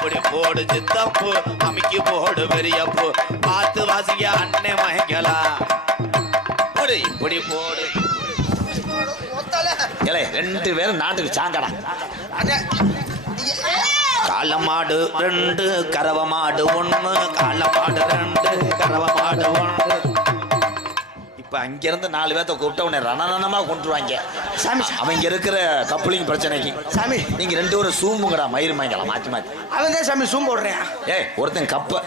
இப்படி போடு சித்தப்பு அமுக்கி போடு பெரியப்பு பார்த்து வாசிக்க அண்ணே மயங்கலா போடு இப்படி போடு. ஏலே ரெண்டு பேரும் நாட்டுக்கு சாங்கடா. காளை மாடு ரெண்டு கறவை மாடு ஒண்ணு. காளை மாடு ரெண்டு கறவை மாடு ஒண்ணு. இப்ப அங்கிருந்து நாலு பேர்த்த கூப்பிட்ட உடனே ரணனமா கொண்டுருவாங்க சாமி. அவங்க இருக்கிற கப்ளிங் பிரச்சனைக்கு சாமி. நீங்க ரெண்டு பேரும் சூம்புங்கடா மயிர் மயங்கலாம் மாத்தி மாத்தி. அவன் தான் சாமி சூம் போடுறேன்? ஏய் ஒருத்தன் கப்ப.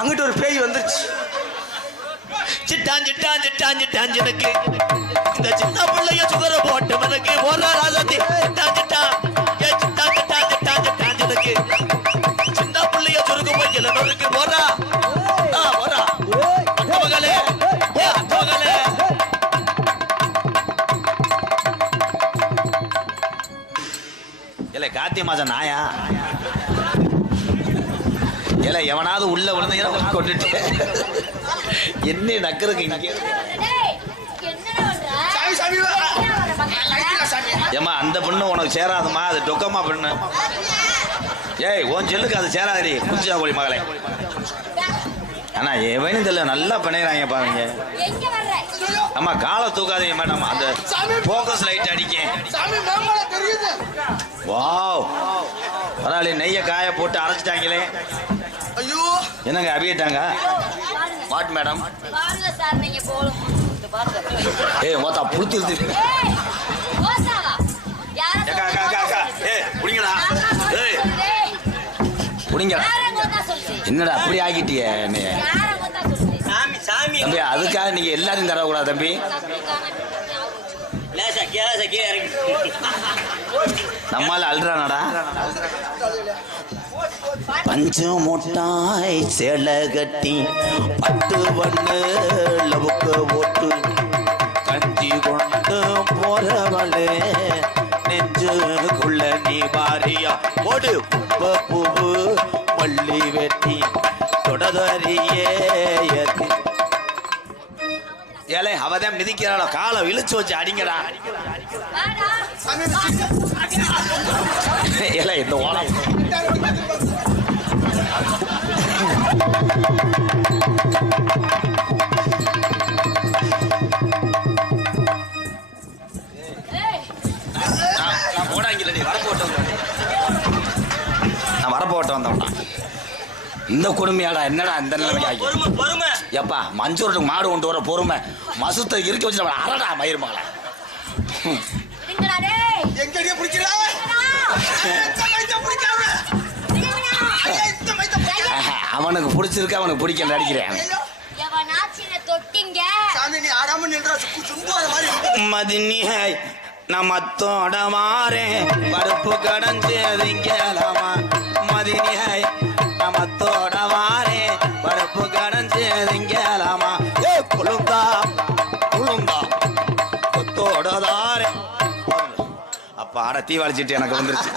அங்கிட்டு ஒரு பேய் வந்துருச்சு. சிட்டான் சிட்டான் சிட்டான் சிட்டான் சினுக்கு. இந்த சின்ன பிள்ளைய சுகர போட்டு மனுக்கு. போறா ராஜாத்தி சிட்டான் சிட்டான். ஏ சிட்டான் சிட்டான் சிட்டான் சிட்டான் சினுக்கு. சின்ன பிள்ளைய சுருக்கு போய் நொறுக்கு கார்த்திகை நாயா? இல்ல எவனாவது உள்ள விழுந்தீங்கன்னா கொண்டுட்டு? என்ன நக்கருக்கு இங்க? ஏமா அந்த பொண்ணு உனக்கு சேராதுமா? அது டொக்கமா பொண்ணு. ஏய் உன் செல்லுக்கு அது சேராதடி குச்சியா கோழி மகளே. ஆனா எவனும் தெரியல நல்லா பிணைகிறாங்க பாருங்க? அம்மா காலை தூக்காதீங்க மேடம் அந்த போக்கஸ் லைட் அடிக்க சாமி மேம்பால தெரியுது வாவ் பரவாயில்ல நெய்யை காய போட்டு அரைச்சிட்டாங்களே ஐயோ என்னங்க அவியிட்டாங்க பாருங்க. வாட் மேடம் பாருங்க சார், நீங்க போலும். இந்த பாருங்க. ஏய் மொத்தா புளுத்தி இழுத்து ஏய், அக்கா. ஏய், புடிங்கடா. என்னடா அப்படி ஆக்கிட்டிய என்னைய? தம்பி அதுக்காக நீங்க எல்லாரையும் தரக்கூடாது தம்பி. நம்மால அல்றானடா பஞ்சு முட்டாய் சேலை கட்டி பட்டு வண்ணு லவுக்கு ஓட்டு. கஞ்சி கொண்டு போறவளே நெஞ்சுக்குள்ள நீ பாரியா கும்ப பூவு. தொடதறியே ஏத்தி ஏலே அவதான் மிதிக்கிறாளோ காலை இழுச்சு வச்சு அடிங்கடா வாடா. ஏலே இந்த ஓலம் ஏய், நான் நான் போடாங்கல நீ வரப்போட்டு வந்தவன். நான் வரப்போட்டு வந்தவன்டா இந்த கொடுமையாடா என்னடா இந்த ஆகி? எப்பா மஞ்சூரத்துக்கு மாடு கொண்டு வர பொறுமை. மசுத்தை இருக்க வச்சு நம்ம அரடா மயிர் மகளை அவனுக்கு பிடிச்சிருக்கு அவனுக்கு பிடிக்கல அடிக்கிறேன் எவனாச்சும் என்னை தொட்டிங்க. சாமி நீ ஆடாம நின்றா சுக்கு சுண்டு அது மாதிரி இருக்கு. மதினிஹை நான் மத்தோட மாறேன். பருப்பு கடைஞ்சு திங்கலாமா மதினிஹை நான் மத்தோட மாறேன் பருப்பு கடைஞ்சு திங்கலாமா? ஏ குழுந்தா குழுந்தா கொத்தோட தாரே அப்ப ஆட தீவாளிச்சிட்டு எனக்கு வந்துருச்சு.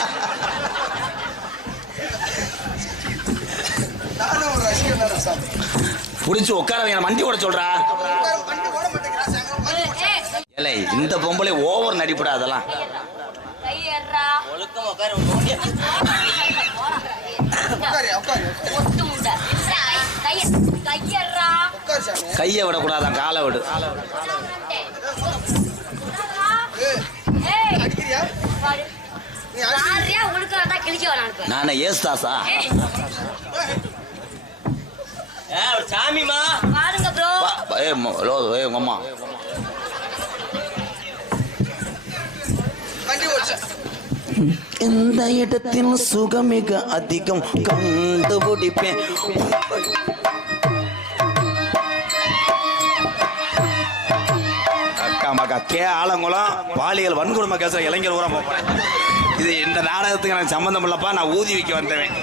பிடிச்சி உட்கார வண்டி ஓட சொல்றா. இல்லை இந்த பொம்பளை ஓவர் நடிப்புடா அதெல்லாம் கையேறா. உட்காரு உட்காரு ஒட்டு முண்டை. கை- கை- கையேறா. உட்காரு சாமி கையை விடக்கூடாதான் காலை விடு. நானே ஏசுதாசா? ஏய், பாருங்க ப்ரோ லோ, உங்க அம்மா. வண்டி ஓடிச்ச எந்த இடத்தில் சுகமிக அதிகம் கண்டுபிடிப்பேன். அக்கா மக்கா கே ஆலங்குளம் பாலியல் வன்கொடுமை கேசுற இளைஞர் ஊரம் போறேன். இது இந்த நாடகத்துக்கு எனக்கு சம்பந்தம் இல்லப்பா நான் ஊதி வைக்க வந்தவன்.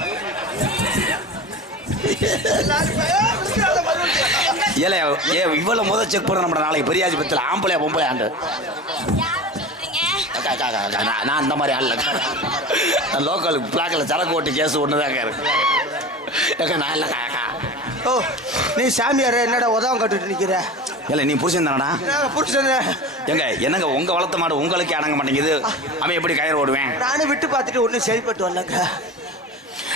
ஏல ஏ இவ்வளவு முத செக் பண்ண நம்ம நாளைக்கு பெரியாஜி பத்தில ஆம்பளையா பொம்பளையாண்டு. நான் அந்த மாதிரி ஆள். நான் லோக்கல் பிளாக்ல சரக்கு ஓட்டி கேஸ் ஒன்று தாங்க இருக்கு நான் அக்கா ஓ நீ சாமியார் என்னடா உதவம் கட்டுட்டு நிக்கிற? இல்லை நீ நான் புடிச்சது எங்க என்னங்க உங்க வளர்த்த மாடு உங்களுக்கு அடங்க மாட்டேங்குது. அவன் எப்படி கயிறு ஓடுவேன்? நானும் விட்டு பார்த்துட்டு ஒன்றும் சரிப்பட்டு வரலங்க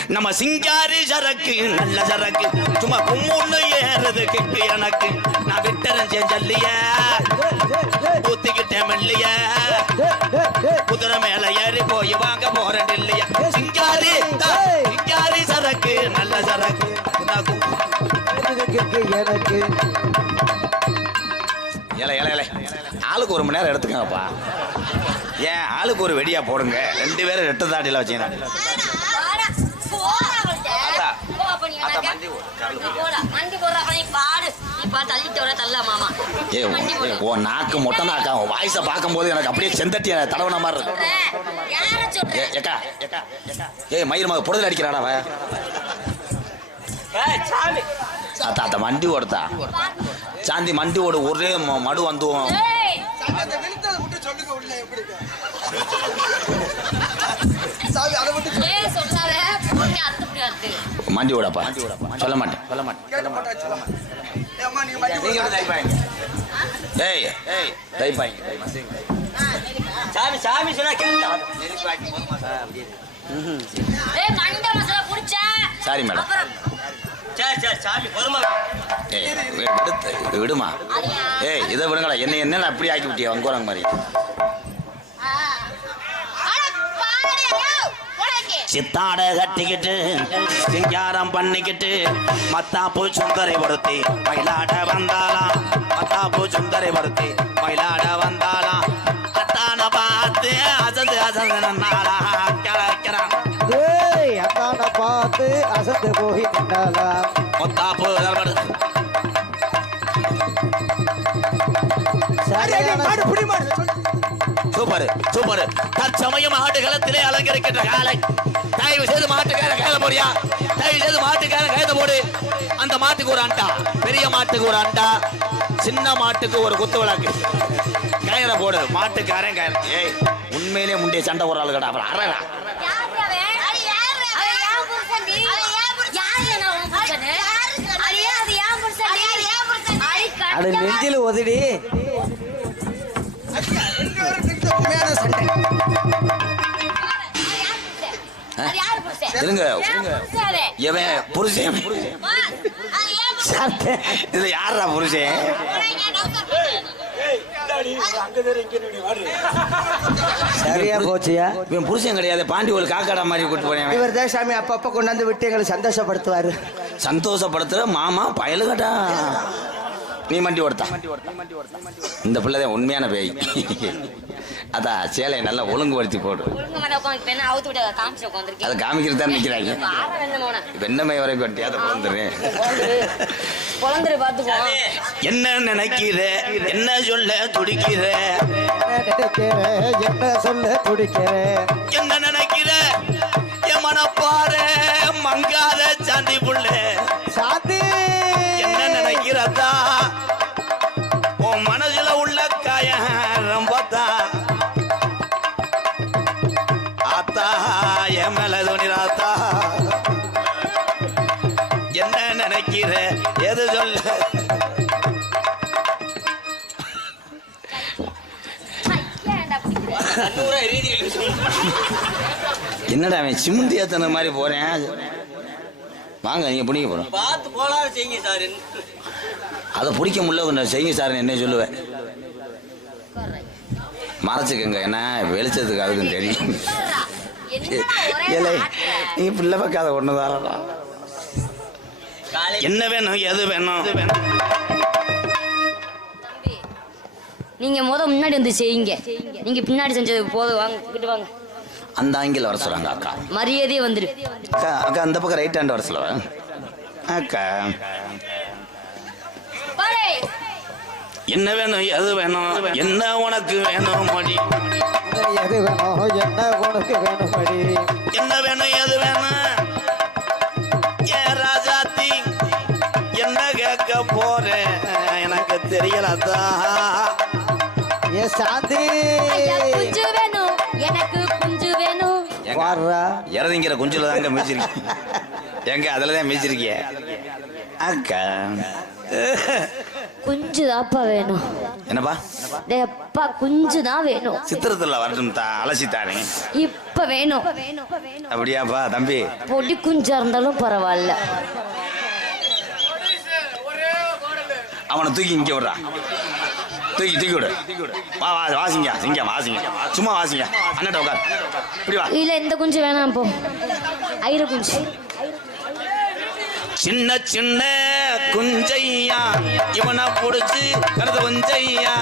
நம்ம சிங்காரி சரக்கு நல்ல சரக்கு. சும்மா கும்முன்னு ஏறது கெட்டு எனக்கு. நான் விட்டரஞ்சேன் ஜல்லிய. ஊத்திக்கிட்டேன் மெல்லிய. குதிரை மேல ஏறி போய் வாங்க போறேன் இல்லையா சிங்காரி சிங்காரி சரக்கு நல்ல சரக்கு. எனக்கு ஏல ஏல ஏல. ஆளுக்கு ஒரு மணி நேரம் எடுத்துக்கங்கப்பா. ஏன் ஆளுக்கு ஒரு வெடியா போடுங்க. ரெண்டு பேரும் ரெட்டு தாட்டில வச்சீங்க வாடா, போடா அவள்ட்ட. அத்தா. போ அப்ப நீ அத்தா, எனக்கு. மண்டி போடு. நீ போடா, மண்டி போடுறா, அப்ப நீ பாடு. நீ பா, தள்ளிட்டு வர, தள்ளா மாமா. ஏ மண்டி போடு. ஓ நாக்கு மொட்டை நாக்கா? உன் வாய்ஸை பார்க்கும்போது எனக்கு அப்படியே செந்தட்டி தடவன மாதிரி இருக்கு. சொல்றேன். யாரை சொல்ற? ஏ, ஏக்கா ஏய் மயிர் மக புடல் அடிக்கிறாடா அவ அத்தா அத்த மண்டி ஓடுதா சாந்தி மண்டி ஓடு ஒரே மடு வந்து ஏய், அந்த விழுந்ததை விட்டு சொல்லுங்க உள்ள எப்படி சாமி அதை விட்டு மண்டி ஓடப்பா சொல்ல மாட்டேன். சொல்ல மாட்டேன் ஏய். ஏய் சாமி சாமி சொன்னா கேட்டா. ஏய், மண்டை மசாலா புடிச்ச. Sorry madam. விடுமா. ஏய் இதை விடுங்கடா. என்ன என்ன அப்படி ஆக்கி விட்டியா வங்கோரங்க மாதிரி? சித்தாட கட்டிக்கிட்டு சிங்காரம் பண்ணிக்கிட்டு மத்தாப்பு சுந்தரை படுத்தி மயிலாட வந்தாலாம் மத்தாப்பு சுந்தரை படுத்தி மயிலாட வந்தாலாம் அத்தான பார்த்து அசந்து அசந்து நன்னாளா கிளக்கிறான். ஏய் அத்தான பார்த்து அசந்து போய் நின்றாளா மத்தாப்பு படுத்து சரியான மாடு புடி மாடு சூப்பர் சூப்பர். தற்சமயம் ஆடுகளத்திலே அலங்கரிக்கின்ற காலை தயவு செய்து மாட்டுக்கார கையில போடியா தயவு செய்து மாட்டுக்கார கையில போடு. அந்த மாட்டுக்கு ஒரு அண்டா பெரிய மாட்டுக்கு ஒரு அண்டா சின்ன மாட்டுக்கு ஒரு குத்து விளக்கு. கையில போடு மாட்டுக்காரன் கையில. ஏய் உண்மையிலே முண்டிய சண்டை ஒரு ஆளு கடா அப்புறம் அறடா யாரு அவன்? அவன் என் இருங்க. எவன் புருஷன் இது யாரா புருஷன். சரியா போச்சியா? இவன் புருஷன் கிடையாது. பாண்டி ஒரு காக்காடா மாதிரி கூட்டு போனேன் இவர் தான் சாமி அப்பப்ப கொண்டாந்து விட்டு எங்களை சந்தோஷப்படுத்துவாரு. சந்தோஷப்படுத்துற மாமா பயலுகடா. நீ மண்டி ஓடுத்தா. இந்த பிள்ளைதான் உண்மையான பேய். அதான் சேலையை நல்லா ஒழுங்குபடுத்தி போடு. அதை காமிக்கிறது தான் நிற்கிறாங்க பாரு வெண்ண மோன வெண்ணமை வரைக்கும் வட்டியாத வந்துடுறேன் குழந்தை பாத்துக்கோ என்ன நினைக்கிற? என்ன சொல்ல துடிக்கிற? என்ன சொல்ல துடிக்கிறேன் என்ன நினைக்கிற? என் மனப்பாறை மங்காத சாந்தி புள்ள. சாந்தி. என்ன நினைக்கிறதா? என்னடா அவன் சிமுண்டி ஏத்தன மாதிரி போறேன். வாங்க நீங்க பிடிக்க போறோம். பார்த்து போலான்னு செய்யுங்க சார். அதை பிடிக்க முடியல செய்யுங்க சார் என்ன சொல்லுவேன். மறைச்சுக்கங்க ஏன்னா வெளிச்சத்துக்கு அதுக்கும் தெரியும். ஆட்டுற? நீ பிள்ளை பார்க்காத ஒன்று காலை என்ன வேணும் எது வேணும்? நீங்க முத முன்னாடி வந்து செய்யுங்க. நீங்க பின்னாடி செஞ்சது போதும் வாங்க கிட்ட வாங்க. அந்த ஆங்கில வர சொல்றாங்க அக்கா. மரியாதையே வந்துரு. அக்கா அக்கா அந்த பக்கம் ரைட் ஹேண்ட் வர சொல்லுவா. அக்கா. என்ன வேணும் எது வேணும் என்ன உனக்கு வேணும் மடி எது வேணும் என்ன உனக்கு வேணும்படி என்ன வேணும் எது வேணும்? ஏன் ராஜாத்தி என்ன கேட்க போறேன் எனக்கு தெரியலதா. ஏ சாந்தி. குஞ்சு வேணும் எனக்கு குஞ்சு வேணும் வாடுறா. இறதிங்கிற குஞ்சில தாங்க மிச்சிருக்கீங்க எங்க? அதுல தான் மிச்சிருக்கிய அக்கா. குஞ்சு தான்ப்பா வேணும் என்னப்பா? டேய் அப்பா குஞ்சு தான் வேணும் சித்திரத்துல வரட்டும் தா அலசித்தானே இப்ப வேணும் அப்படியாப்பா தம்பி. பொடி குஞ்சா இருந்தாலும் பரவாயில்ல. அவனை தூக்கி இங்க விடுறா. தூக்கி தூக்கி விடு. வா வா வாசிங்க சிங்க வாசிங்க சும்மா வாசிங்க அண்ணன் உட்கார். இப்படி வா. இல்ல இந்த குஞ்சு வேணாம் போ. ஐர குஞ்சு. சின்ன சின்ன குஞ்சையா இவனை புடிச்சு கருது குஞ்சையா.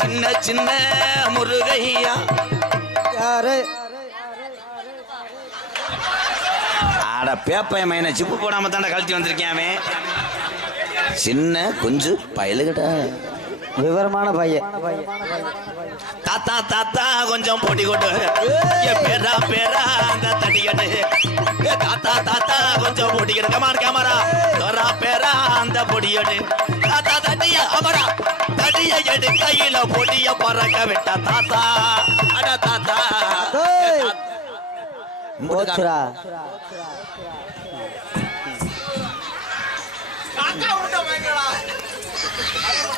சின்ன சின்ன முருகையா. யாரு? ஆட பேப்பை மைன சிப்பு போடாம தாண்டா கழட்டி வந்திருக்கேன் அவன் சின்ன குஞ்சு பயலுகிட்ட விவரமான பையன். தாத்தா தாத்தா கொஞ்சம் பொடி கொண்டு பேரா பேரா அந்த தடிக்கட்டு ஏ தாத்தா தாத்தா கொஞ்சம் பொடிக்கட்டு கமான் கேமரா தோரா பேரா அந்த பொடியடு தாத்தா தட்டிய அமரா. தடிய எடு கையில பொடிய பறக்க விட்டா தாத்தா. அட தாத்தா டேய். போச்சுடா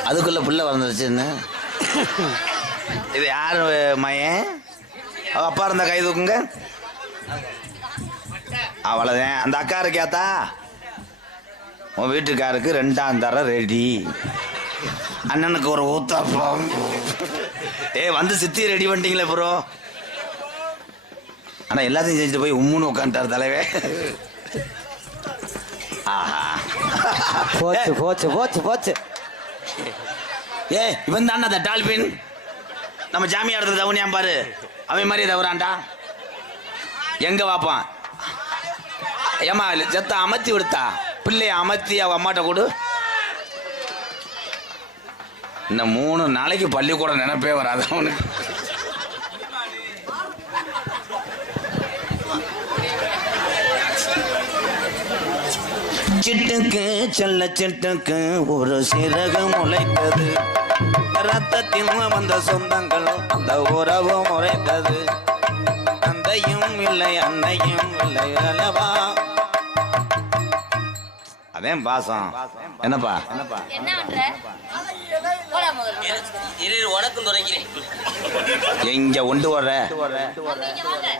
அதுக்குள்ள புள்ள வளர்ந்துருச்சுன்னு இது யார் மயன்? அப்பா இருந்தா கை தூக்குங்க. அவ்வளோதான் அந்த அக்கா இருக்கியாத்தா உன் வீட்டுக்காருக்கு ரெண்டாம் தர ரெடி. அண்ணனுக்கு ஒரு ஊத்தாப்பம். ஏய் வந்து சித்தி ரெடி பண்ணிட்டீங்களே ப்ரோ ஆனால் எல்லாத்தையும் செஞ்சுட்டு போய் உம்முன்னு உட்காந்துட்டார் தலைவே. ஆஹா. போச்சு போச்சு போச்சு போச்சு. ஏ இவன் தான் அந்த டால்பின். நம்ம ஜாமியா இடத்துல பாரு. அவன் மாதிரி தவறான்டா எங்க வாப்பான் ஏமா செத்த அமர்த்தி விடுத்தா பிள்ளைய அமர்த்தி அவ அம்மாட்ட கொடு. இந்த மூணு நாளைக்கு பள்ளிக்கூடம் நினைப்பே வராது அவனுக்கு. சிட்டுக்கு செல்ல சிட்டுக்கு ஒரு சிறகு முளைத்தது. ரத்தத்தில் வந்த சொந்தங்களும் அந்த உறவு முறைத்தது தந்தையும் இல்லை அன்னையும் இல்லை அல்லவா? அதே பாசம். என்னப்பா? என்னப்பா? எங்க கொண்டு வர்ற?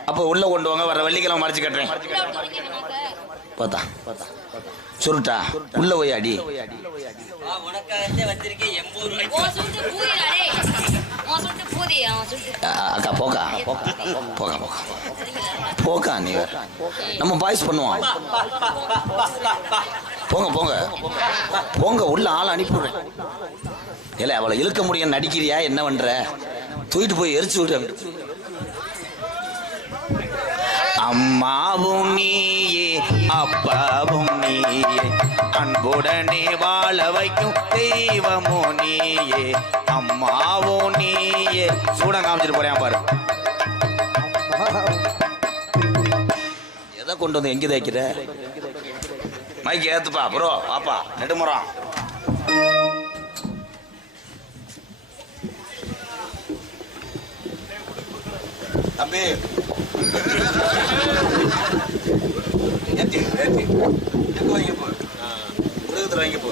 அப்ப உள்ள கொண்டு வாங்க வர வெள்ளிக்கிழமை மறைச்சு கட்டுறேன். பார்த்தா சுருட்டா உள்ள போய் அடி அக்கா போக்கா. போக்கா போக்கா. போக்கா போக்கா நீ. நம்ம பாய்ஸ் பண்ணுவோம். போங்க போங்க. போங்க உள்ள ஆள் அனுப்பிவிடுறேன். இல்ல அவளை இழுக்க முடியும் நடிக்கிறியா? என்ன பண்ற? தூக்கிட்டு போய் எரிச்சு விடு அம்மாவும் நீயே அப்பாவும் நீயே. அன்புடனே வாழ வைக்கும் தெய்வமும் நீயே. அம்மாவும் நீயே. சூடம் காமிச்சிட்டு போறேன் பாரு. எதை கொண்டு வந்து எங்க தேய்க்கிற மைக்கு ஏத்துப்பா ப்ரோ பாப்பா நெடுமுறம். தம்பி ஏத்தி ஏத்தி. எங்க வாங்கி போ? உலகத்துல வாங்கி போ.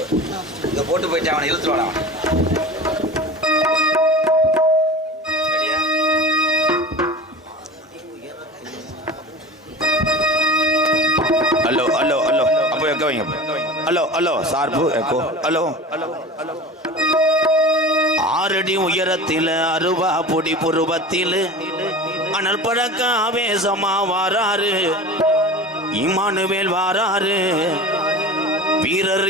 இங்க போட்டு போயிட்டு அவனை இழுத்துட்டு வாடா. ஹலோ ஹலோ ஹலோ அப்போ எங்க வைங்க ஹலோ ஹலோ சார்பு எக்கோ ஹலோ ஆறடி உயரத்தில் அருவா பொடி புருவத்தில். அனல் பறக்க ஆவேசமா வாராரு. இமானுவேல் வாராரு. வீரர்